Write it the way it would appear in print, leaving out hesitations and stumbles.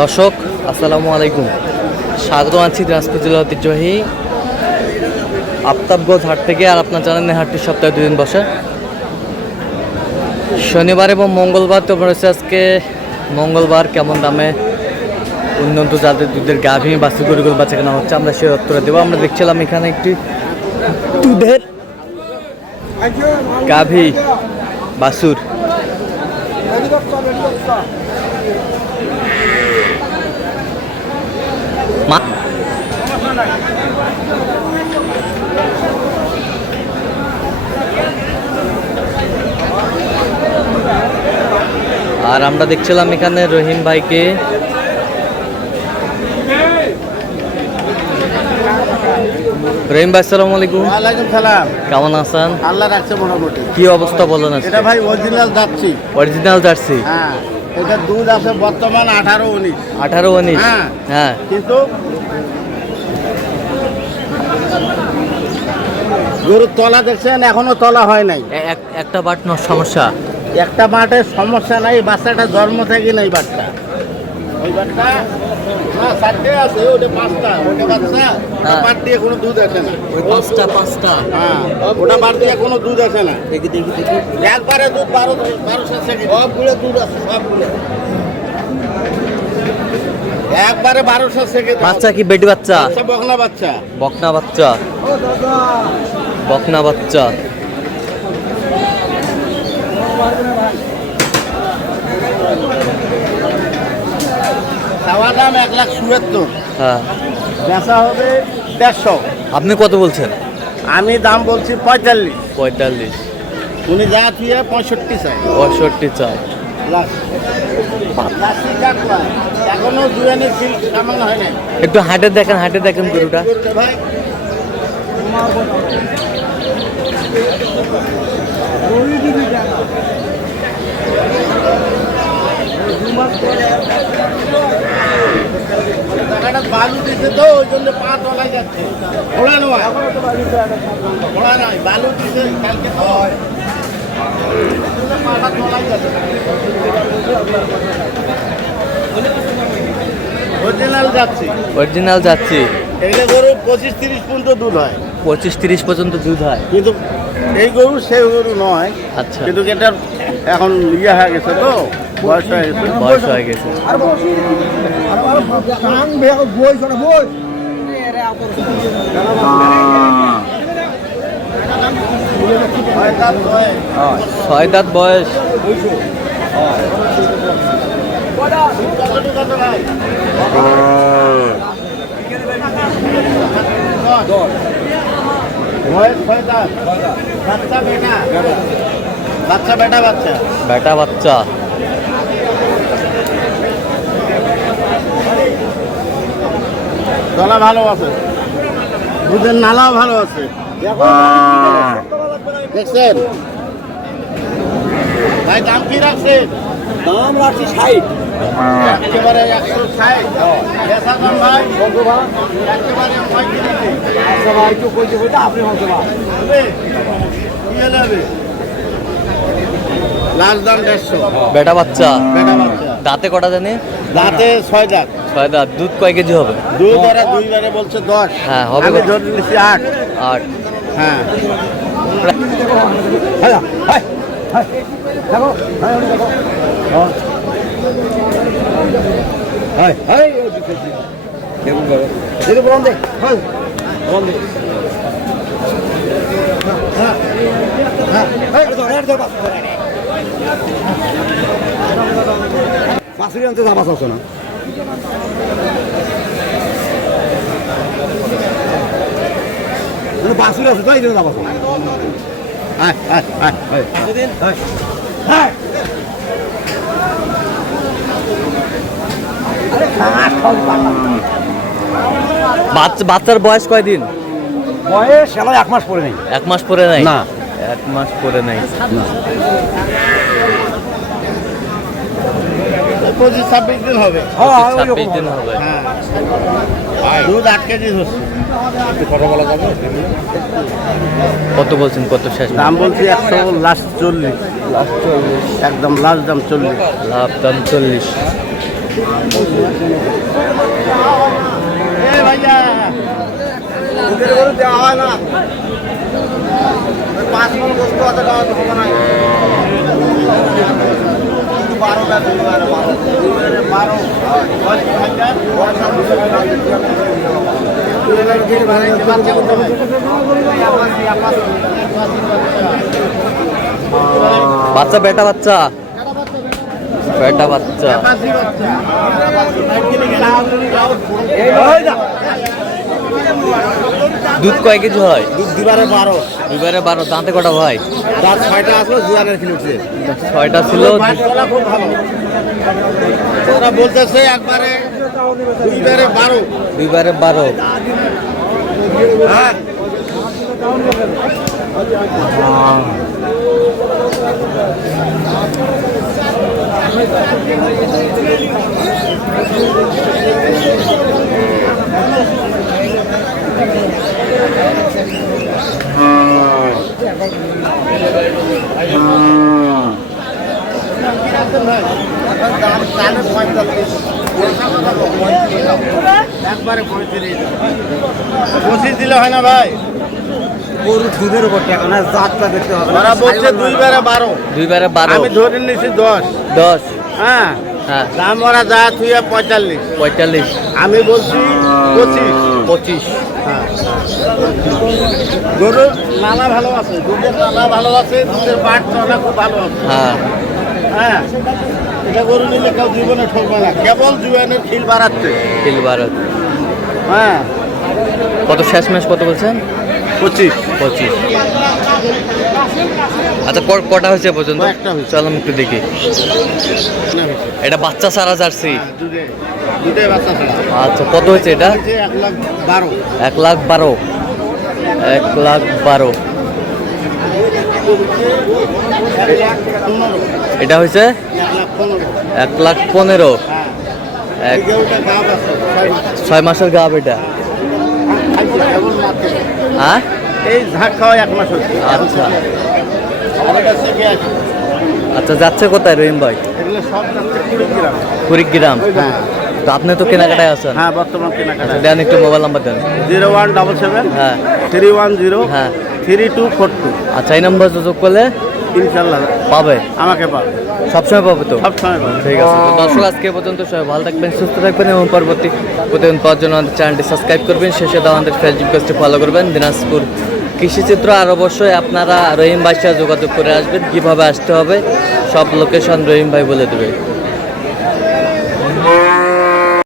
দর্শক আসসালামু আলাইকুম, স্বাগত আছি দিনাজপুর জেলা ঐতিহ্যবাহী আফতাবগঞ্জ হাট থেকে। আর আপনার জানেন হাটটি সপ্তাহে 2 দিন বসে, শনিবার এবং মঙ্গলবার। তো রয়েছে আজকে মঙ্গলবার। কেমন দামে উন্নত জাতের দুধের গাভী বাছুর গরুগুলো বাচ্চা কেনা হচ্ছে, আমরা সেই উত্তরে দেবো। আমরা দেখছিলাম এখানে একটি দুধের গাভী বাছুর, আর আমরা দেখছিলাম এখানে রহিম ভাইকে। রহিম ভাই আসসালামু আলাইকুম। ওয়ালাইকুম সালাম। কেমন আছেন? আল্লাহ রাখছে মোটামুটি। কি অবস্থা বলেন? এটা ভাই অরিজিনাল যাচ্ছি। Original jersey. হ্যাঁ, এটা দুধ আছে বর্তমান 18-19। 18-19। হ্যাঁ হ্যাঁ, কিন্তু গরুর তলা দেখছেন, এখনো তলা হয় নাই। একটা বাট সমস্যা, একটা মাঠের সমস্যা নাই। বাচ্চাটা জন্ম থেকে নাই বাচ্চা। ওই বাচ্চা না চারটে আছে, ওটা পাঁচটা। ওটা বাচ্চা বাদ দিয়ে কোনো দুধ আসে না। ওই পাঁচটা। হ্যাঁ, ওটা বাদ দিয়ে কোনো দুধ আসে না। দেখি। একবারে দুধ 1200 সেকেন্ড। সবগুলো দুধ আছে, সবগুলো একবারে 1200 সেকেন্ড। বাচ্চা কি বেটি বাচ্চা? বকনা বাচ্চা। বকনা বাচ্চা। বকনা বাচ্চা। খাওয়া দাম 1,77,000। হ্যাঁ, বেচা হবে 150। আপনি কত বলছেন? আমি দাম বলছি 45। 45। উনি যা দিয়ে 65 চাই। 65 চাই। এখনো দুয়ানি সিল্ক সামান্য হয় নাই। একটু হাটে দেখেন গরুটা। ভাই বালু দিছে তো, ওই জন্য পা তলায় যাচ্ছে। ওড়া নয়, ওড়া নয়, বালু দিছে কালকে তো পাটা তলায় যাচ্ছে। অরিজিনাল যাচ্ছি। এগুলো গরু 25-30 পর্যন্ত দুধ হয়। 25-30 পর্যন্ত দুধ হয়। কিন্তু এই গরু সেই গরু নয়। আচ্ছা, কিন্তু এটা এখন ইয়ে হয়ে গেছে তো, বয়স হয়ে গেছে। ছয় দাঁত বয়স। বেটা বাচ্চা। গলা ভালো আছে, দুধের নালাও ভালো আছে। দেখছেন ভাই, দাম কি রাখছেন? দাম রাখছি 60। একেবারে 160। বেচা দাম ভাই একেবারে 35। একটু কইতে আপনি হতে পারেন। কি হবে? লাস্ট দাম 150। বেটা বাচ্চা। বেটা বাচ্চা। দাঁতে কটা জানি? দাঁতে 6 দাঁত। 6 দাঁত। দুধ কয় কেজি হবে? দুধ ওরা দুইবারে বলছে 10। হ্যাঁ, হবে। আমি ধরে নিচ্ছি 8। 8। হ্যাঁ, পাঁচুরি আনতে যাবা চাচ্ছ না? বাসুর আছে তাই যাবা চাচ্ছ না? বাচ্চার বয়স কয়দিন? বয়স এলা 1 মাস পরে নেই। 1 মাস পরে নাই? না, 1 মাস পরে নাই। 25-26 দিন হবে। 26 দিন হবে। হ্যাঁ, দুধ 8 কেজি হচ্ছে। কথা বলা যাবে? কত বলছেন? কত শেষ দাম বলছি 100, লাস্ট 40। একদম লাস্ট দাম 40। লাভ দাম 40। এ ভাইয়া দুধের গরু দেওয়া হয় না 5 মণ বস্তু আছে দেওয়া তো হবে না কিন্তু 12টা 12 বাচ্চা বেটা বাচ্চা বেটা বাচ্চা দুধ কয় কেজি হয়? দুধ দিবারে 12 দুইবারে 12। দাঁতে কটা ভাই? দাঁত 6টা আসলো জুয়ানের কিনেছে 6টা ছিল। মাশাআল্লাহ খুব ভালো। ওরা বলতেছে একবারে দুইবারে 12। দুইবারে 12। হ্যাঁ একবারে 35 দিলে হয় না ভাই? গরু দুধের উপর টাকা না জাতটা দেখতে হবে ওরা বলছে দুইবারে 12। দুইবারে 12। আমি ধরে নিছি 10। 10। হ্যাঁ হ্যাঁ দাম ওরা যা থুইয়া 45। 45। আমি বলছি 25। 25। গরুর নালা ভালো আছে, দুধের নালা ভালো আছে, দুধের বাট চলা খুব ভালো আছে। হ্যাঁ হ্যাঁ এটা গরু নিলে কেউ জীবনে ঠকবে না, কেবল জুয়ানের খিল বাড়াচ্ছে। সিলভার। হ্যাঁ কত শেষমেশ কত বলছেন? 25। 25। আচ্ছা কটা হয়েছে এ পর্যন্ত? কয়েকটা হয়েছে। চলো আমি একটু দেখি। এটা বাচ্চা সারা জার্সি। দুধে দুধে বাচ্চা ছিল। আচ্ছা কত হয়েছে এটা? 1,12,000। 1,12,000। 1,12,000। 1,15,000। এটা হয়েছে 1,15,000। 1,15,000। হ্যাঁ এক এই গরুটা গাব আছে 6 মাসের গাব এটা। কেবল মাত্র হ্যাঁ এই ঝাঁক খাওয়া 1 মাস হচ্ছে। আচ্ছা আমার কাছে কে আছে? আচ্ছা যাচ্ছে কোথায় রহিম ভাই? এগুলো সব যাচ্ছে 20 গ্রাম। কুড়িগ্রাম। হ্যাঁ তো আপনি তো কেনাকাটায় আছেন। হ্যাঁ বর্তমান কেনাকাটা দেন একটু মোবাইল নাম্বার দেন। 0177 হ্যাঁ 310 হ্যাঁ 3242। আচ্ছা এই নাম্বার যোগাযোগ করলে ইনশাল্লাহ পাবে, আমাকে পাবে, সবসময় পাবে তো? সবসময় পাবে। ঠিক আছে তো দর্শক আজকে এ পর্যন্ত সবাই ভালো থাকবেন, সুস্থ থাকবেন এবং পরবর্তী প্রতিদিন পাওয়ার জন্য আমাদের চ্যানেলটি সাবস্ক্রাইব করবেন। শেষে দাও আমাদের ফেসবুক পেজটি ফলো করবেন দিনাজপুর কৃষিচিত্র। আর অবশ্যই আপনারা রহিম ভাইয়ের সাথে যোগাযোগ করে আসবেন, কীভাবে আসতে হবে সব লোকেশন রহিম ভাই বলে দেবে।